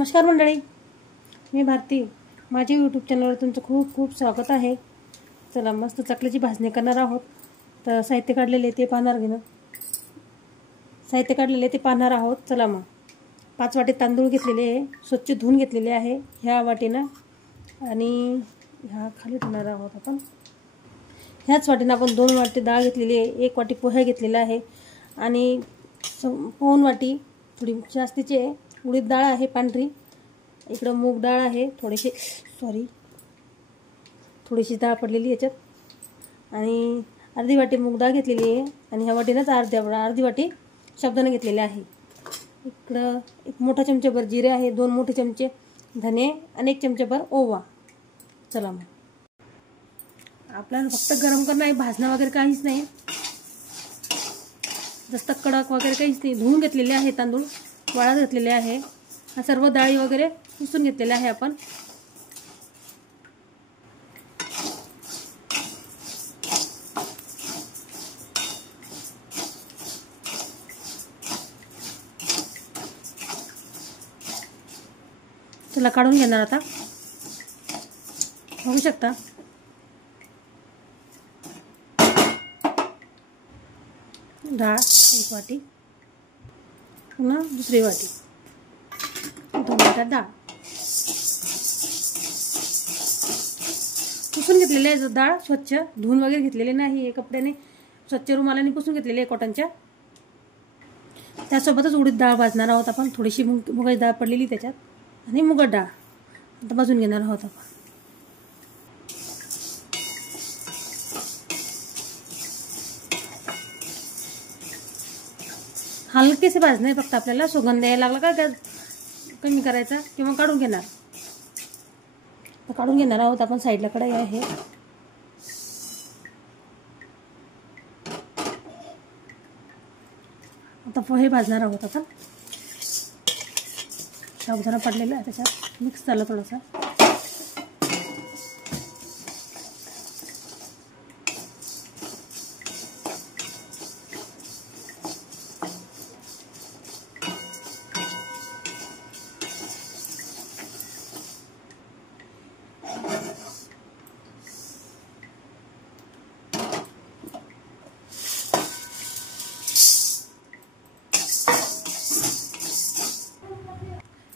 नमस्कार मंडळी, मी भारती. माझ्या यूट्यूब चॅनलवर तुमचं खूप खूप स्वागत आहे. चला, मस्त चकलीची भाजणी करणार आहोत. तर साहित्य काढलेले ते पाहणार आहोत. चला मग, 5 वाटी तांदूळ घेतलेले आहे, स्वच्छ धुवून घेतलेले आहे ह्या वाटीनं. आणि ह्या खाली ठेवणार आहोत आपण. ह्याच वाटीनं आपण 2 वाटी डाळ घेतलेली आहे, 1 वाटी पोहे घेतलेला आहे आणि 1 वाटी थोडी जास्तीची उडीद डाळ आहे पांढरी. इकडं मूग डाळ आहे, थोडीशी डाळ पडलेली याच्यात. आणि अर्धी वाटी मूग डाळ घेतलेली आहे आणि ह्या वाटीनंच अर्धी वाटी साबुदाणा घेतलेला आहे. इकडं 1 मोठा चमचाभर जिरे आहे, 2 मोठे चमचे धने आणि 1 चमचाभर ओवा. चला मग, आपल्याला फक्त गरम करणं आहे, भाजणं वगैरे काहीच नाही, जास्त कडक वगैरे काहीच नाही. धुवून घेतलेले आहे तांदूळ, वाळत घातलेले आहे. हा सर्व डाळी वगैरे पुसून घेतलेले आहे आपण. चला, काढून घेणार आता. बघू शकता, डाळ 1 वाटी, पुन्हा दुसरी वाटी, 2 वाट्या डाळ पुसून घेतलेली आहे. डाळ स्वच्छ धुवून वगैरे घेतलेली नाही, हे कपड्याने स्वच्छ रुमालाने पुसून घेतलेली आहे कॉटनच्या. त्यासोबतच उडीद डाळ भाजणार आहोत आपण. थोडीशी मुगाची डाळ पडलेली त्याच्यात आणि मुगाची डाळ आता भाजून घेणार आहोत आपण. हलकेसे भाजणे, फक्त आपल्याला सुगंध यायला लागला का कमी करायचा किंवा काढून घेणार. तर काढून घेणार आहोत आपण. साईडला कढई आहे. आता पोहे भाजणार आहोत आपण. साबुदाणा पडलेला आहे त्याच्यात, मिक्स झाला थोडासा.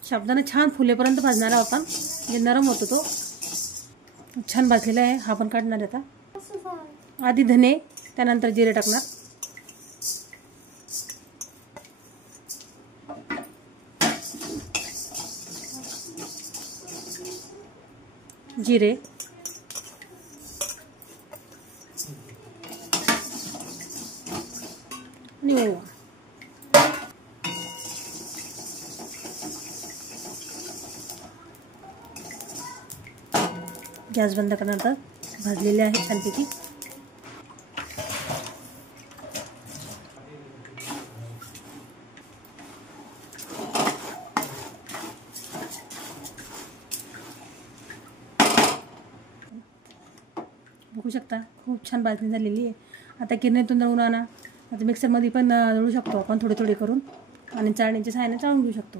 साबुदाणा छान फुलेपर्यंत भाजणार आहोत आपण. जे नरम होतो तो छान भाजलेला आहे. हा पण काढणार आता. आधी धने, त्यानंतर जिरे टाकणार. जिरे आणि ओवा. गॅस बंद करणार. तर भाजलेले आहे छानपैकी. बघू शकता, खूप छान भाजणी झालेली आहे. आता गिरणीतून दळून आणा. आता मिक्सरमध्ये पण दळू शकतो आपण, थोडे थोडे करून, आणि चाळणीच्या सहाय्याने चाळून घेऊ शकतो.